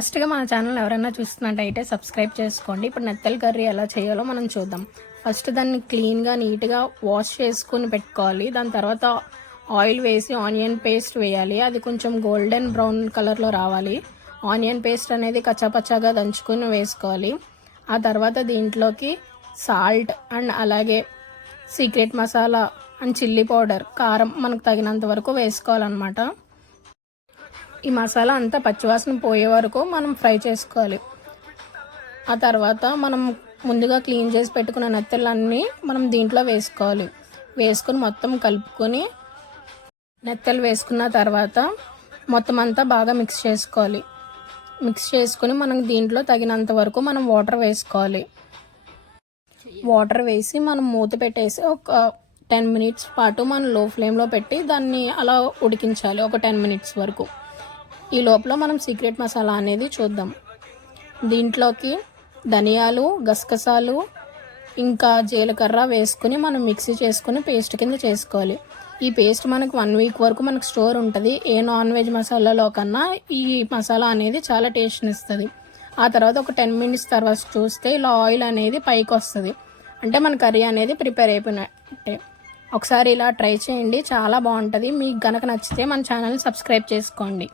ఫస్ట్గా మన ఛానల్ ఎవరైనా చూస్తున్నట్టయితే సబ్స్క్రైబ్ చేసుకోండి. ఇప్పుడు నెత్తల్ కర్రీ ఎలా చేయాలో మనం చూద్దాం. ఫస్ట్ దాన్ని క్లీన్గా నీట్గా వాష్ చేసుకుని పెట్టుకోవాలి. దాని తర్వాత ఆయిల్ వేసి ఆనియన్ పేస్ట్ వేయాలి. అది కొంచెం గోల్డెన్ బ్రౌన్ కలర్లో రావాలి. ఆనియన్ పేస్ట్ అనేది కచ్చాపచ్చాగా దంచుకొని వేసుకోవాలి. ఆ తర్వాత దీంట్లోకి సాల్ట్ అండ్ అలాగే secret masala and chilli powder, కారం మనకు తగినంత వరకు వేసుకోవాలన్నమాట. ఈ మసాలా అంతా పచ్చివాసన పోయే వరకు మనం ఫ్రై చేసుకోవాలి. ఆ తర్వాత మనం ముందుగా క్లీన్ చేసి పెట్టుకున్న నెత్తలన్నీ మనం దీంట్లో వేసుకోవాలి. వేసుకొని మొత్తం కలుపుకొని నెత్తలు వేసుకున్న తర్వాత మొత్తం అంతా బాగా మిక్స్ చేసుకోవాలి. మిక్స్ చేసుకొని మనం దీంట్లో తగినంత వరకు మనం వాటర్ వేసుకోవాలి. వాటర్ వేసి మనం మూత పెట్టేసి ఒక 10 మినిట్స్ పాటు మనం లో ఫ్లేమ్లో పెట్టి దాన్ని అలా ఉడికించాలి, ఒక 10 మినిట్స్ వరకు. ఈ లోపల మనం సీక్రెట్ మసాలా అనేది చూద్దాం. దీంట్లోకి ధనియాలు, గసగసాలు ఇంకా జీలకర్ర వేసుకుని మనం మిక్సీ చేసుకుని పేస్ట్ కింద చేసుకోవాలి. ఈ పేస్ట్ మనకు 1 వీక్ వరకు మనకు స్టోర్ ఉంటుంది. ఏ నాన్ వెజ్ మసాలాలో కన్నా ఈ మసాలా అనేది చాలా టేస్ట్ని ఇస్తుంది. ఆ తర్వాత ఒక 10 మినిట్స్ తర్వాత చూస్తే ఇలా ఆయిల్ అనేది పైకి వస్తుంది. అంటే మన కర్రీ అనేది ప్రిపేర్ అయిపోయినట్టే. ఒకసారి ఇలా ట్రై చేయండి, చాలా బాగుంటుంది. మీకు గనక నచ్చితే మన ఛానల్ని సబ్స్క్రైబ్ చేసుకోండి.